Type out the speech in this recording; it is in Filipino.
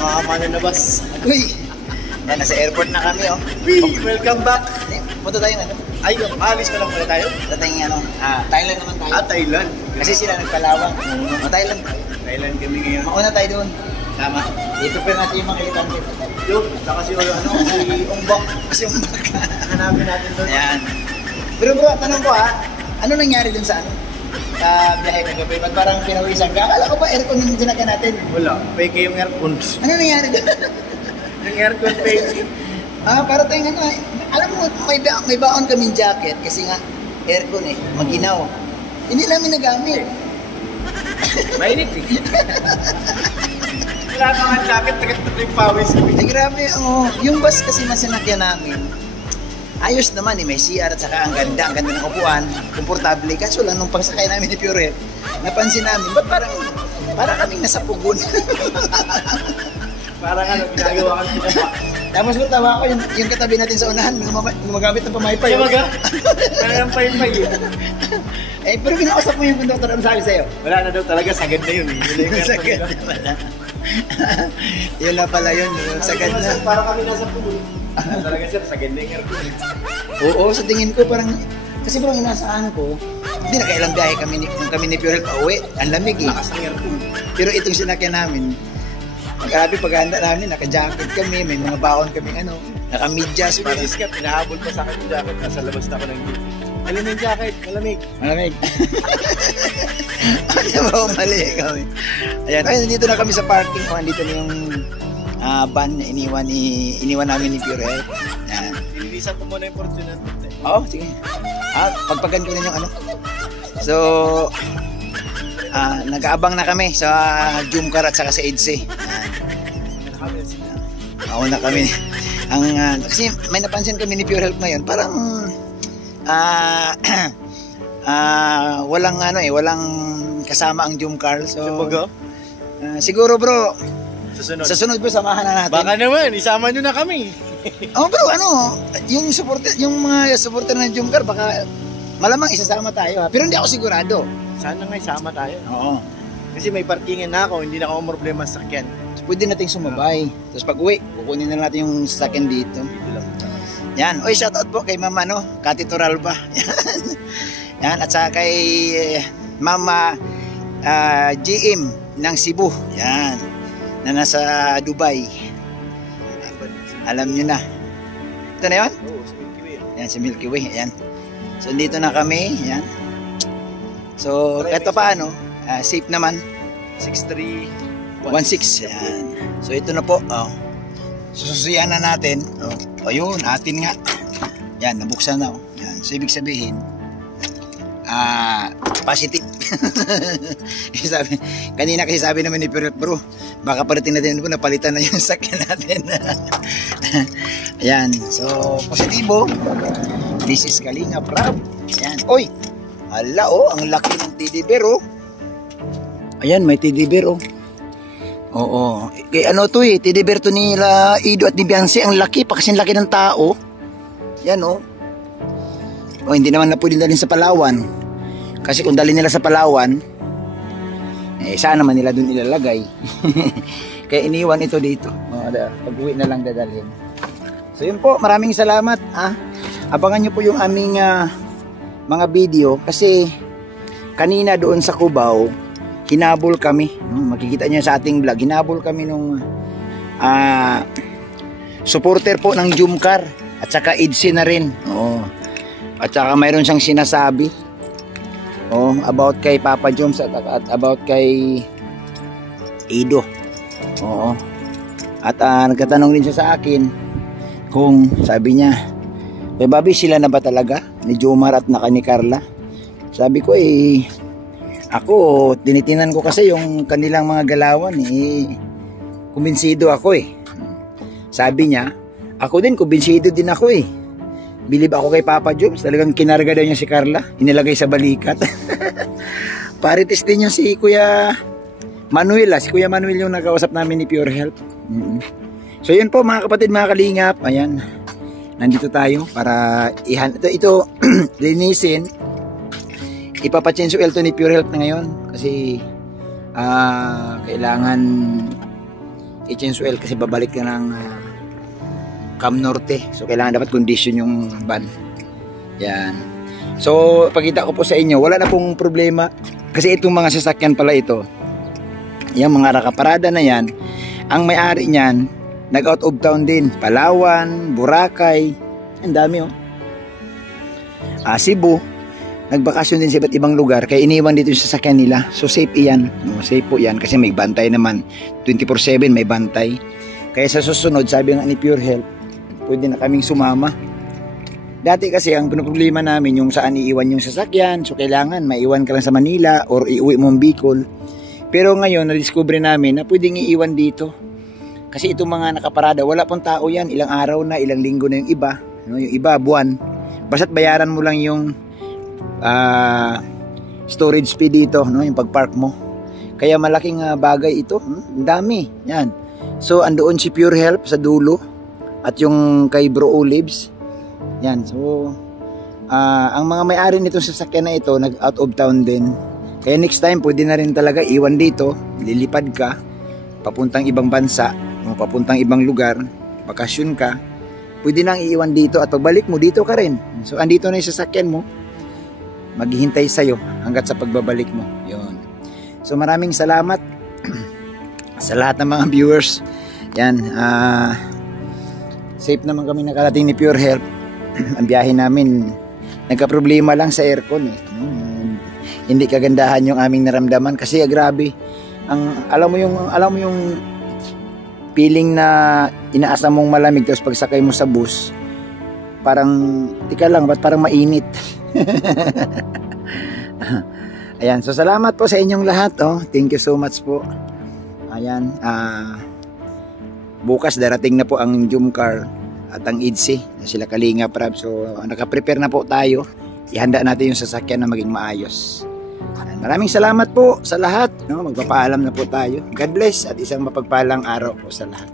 mga mananabas. Uy! Yan, nasa airport na kami, oh. Welcome back. Punta tayong ano? Ay, alis pa lang pala tayo? Punta tayong ano? Thailand naman tayo. Thailand. Kasi sila nagkalawang. Thailand. Thailand kami ngayon. Mauna tayo doon. Tama. I-prepare natin yung mga ilikante. Yung, saka si Umbak. Kasi umbak. Hanapin natin doon. Ayan. Pero bro, tanong ko ano nangyari dun sa ano? Biyahe kagabi? Ba't parang pinawisan ka? Akala ko ba aircon yung dinakyan natin? Wala. Fake yung aircon. Ano nangyari dun? Yung aircon fake. Para tayong ano alam mo, may baon kaming jacket kasi nga aircon maginaw. Hindi namin nagamit. Mainit eh. Wala ka nga jacket, tagat-tagat yung pawis. Grabe, yung bus kasi na sinakyan namin, ayos naman may CR at saka ang ganda ng upuan, komportable. Kaso lang nung pagsakay namin ni Pure, napansin namin, ba't parang kaming nasa pugon. Parang ginagawa kang pinapa. Tapos tawa ko, yung katabi natin sa unahan, gumagamit ng pamaypay. Parang paypay yun. Pero kinakausap mo yung konduktor, ano sabi sa'yo? Wala na daw talaga, sagad na yun eh. Sagad na pala. Yun na pala yun, sagad na. Parang kami nasa pugon. Talaga sir, sagad na yung aircon. Oo, sa tingin ko parang, kasi bro, inasaan ko, hindi nakailang biyahe kami ni Pure Health pauwi, ang lamig Lakas ng aircon. Pero itong sinakyan namin, grabe paghahanda namin, naka-jacket kami, may mga baon kami naka-medyas. Si Mrs. Kat, pinahabol pa sa akin yung jacket, nasa labas na ako ng gate. Alam yung jacket, malamig. Malamig. Ano ba, mali kami. Ayan, nandito na kami sa parking. Nandito na yung van na iniwan namin ni Pure Health. Ayan. Nililisan ko muna yung Fortuner. Oo, sige. Pagpagan ko na yung ano. So, nag-aabang na kami sa Jumcar at saka sa EDSE. Mauna kami. Kasi may napansin kami ni Pure Health ngayon, parang walang kasama ang Jumcar. So, siguro bro, sa sunod bro, samahan na natin. Baka naman, isama nyo na kami. Bro, yung mga supporter ng Jumcar, baka malamang isasama tayo. Pero hindi ako sigurado. Sana nga isama tayo. Oo. Kasi may parkingan na ako, hindi na ako problema sa sakyan. So, pwede nating sumabay. Tapos pag uwi, kukunin na natin yung sasakyan dito. Yan. Oy, shoutout po kay Mama Kati Toralba. Yan. At saka kay Mama GM ng Cebu. Yan. Na nasa Dubai. Alam nyo na. Ito na yun? Oo, sa Milky Way. Yan, sa Milky Way. Yan. So, dito na kami. Yan. So, eto pa safe naman. 6316. Yan. So, ito na po. Sususiyan na natin. Ayun, atin nga. Yan, nabuksan na. Yan. So, ibig sabihin, positive. Kanina kasi sabi naman ni Pure Health, bro, baka palitin natin po, napalitan na yung sakyan natin. Ayan. So, positibo. This is Kalinga Prab. Ayan. Oy! Hala, ang laki ng teddy bear, Ayan, may teddy bear, Oo. Teddy bear to nila Ido at ni Beyonce. Ang laki, kasing laki ng tao. Yan, hindi naman na pwede dalhin sa Palawan. Kasi kung dalhin nila sa Palawan, saan naman nila dun ilalagay. Kaya iniwan ito dito. Pag-uwi na lang dadalhin. So yun po, maraming salamat. Abangan nyo po yung aming mga video. Kasi kanina doon sa Cubao, hinabol kami. Makikita nyo sa ating vlog, hinabol kami nung supporter po ng Jumcar. At saka EDSE na rin. At saka mayroon siyang sinasabi about kay Papa Joms at about kay Ido. At nagkatanong din siya sa akin kung sabi niya, "Kay Bobby, sila na ba talaga ni Jomar at ni Carla?" Sabi ko ako tinitinan ko kasi yung kanilang mga galawan kumbinsido ako Sabi niya, ako din kumbinsido din ako Bilib ako kay Papa Joms. Talagang kinarga daw niya si Carla, inilagay sa balikat. Paritis din niya si Kuya Manuel. Si Kuya Manuel yung nakausap namin ni Pure Health. So yun po mga kapatid, mga kalingap. Ayan, nandito tayo para ito linisin. Ipapachenso to ni Pure Health na ngayon kasi kailangan i-change oil kasi babalik ka ng Cam Norte. So kailangan dapat condition yung van. Yan. So pagkita ko po sa inyo, wala na pong problema kasi itong mga sasakyan pala ito, yung mga nakaparada na yan, ang may-ari niyan nag-out of town din. Palawan, Boracay, ang dami oh. Cebu, nagbakasyon din sa iba't ibang lugar kaya iniwan dito yung sasakyan nila. So safe iyan, safe po yan kasi may bantay naman, 24/7 may bantay. Kaya sa susunod, sabi nga ni Pure Health, pwede na kaming sumama. Dati kasi ang problema namin yung saan iiwan yung sasakyan, so kailangan maiwan ka lang sa Manila or iuwi mo ang Bicol. Pero ngayon na-discover namin na pwedeng iiwan dito kasi itong mga nakaparada wala pong tao yan, ilang araw na, ilang linggo na yung iba, yung iba buwan, basta't bayaran mo lang yung storage fee dito, yung pagpark mo. Kaya malaking bagay ito, ang dami yan. So andoon si Pure Health sa dulo at yung kay Bro Olives yan. So ang mga may-ari nitong sasakyan na ito nag out of town din, kaya next time pwede na rin talaga iwan dito, lilipad ka papuntang ibang bansa o papuntang ibang lugar, bakasyon ka, pwede nang iiwan dito at pagbalik mo dito ka rin. So andito na yung sasakyan mo, maghihintay sa'yo hanggat sa pagbabalik mo. Yun. So maraming salamat sa lahat ng mga viewers. Yan, safe naman kami nakarating ni Pure Health. Ang biyahe namin, nagka-problema lang sa aircon eh. Hindi kagandahan yung aming naramdaman kasi grabe. Alam mo yung feeling na inaasa mong malamig tapos pagsakay mo sa bus, parang tika lang, ba't parang mainit? Ayan, so salamat po sa inyong lahat. Thank you so much po. Ayan, bukas darating na po ang Jumcar at ang IDSI, sila Kalinga Prab. So naka-prepare na po tayo, ihanda natin yung sasakyan na maging maayos. Maraming salamat po sa lahat. Magpapaalam na po tayo. God bless at isang mapagpalang araw po sa lahat.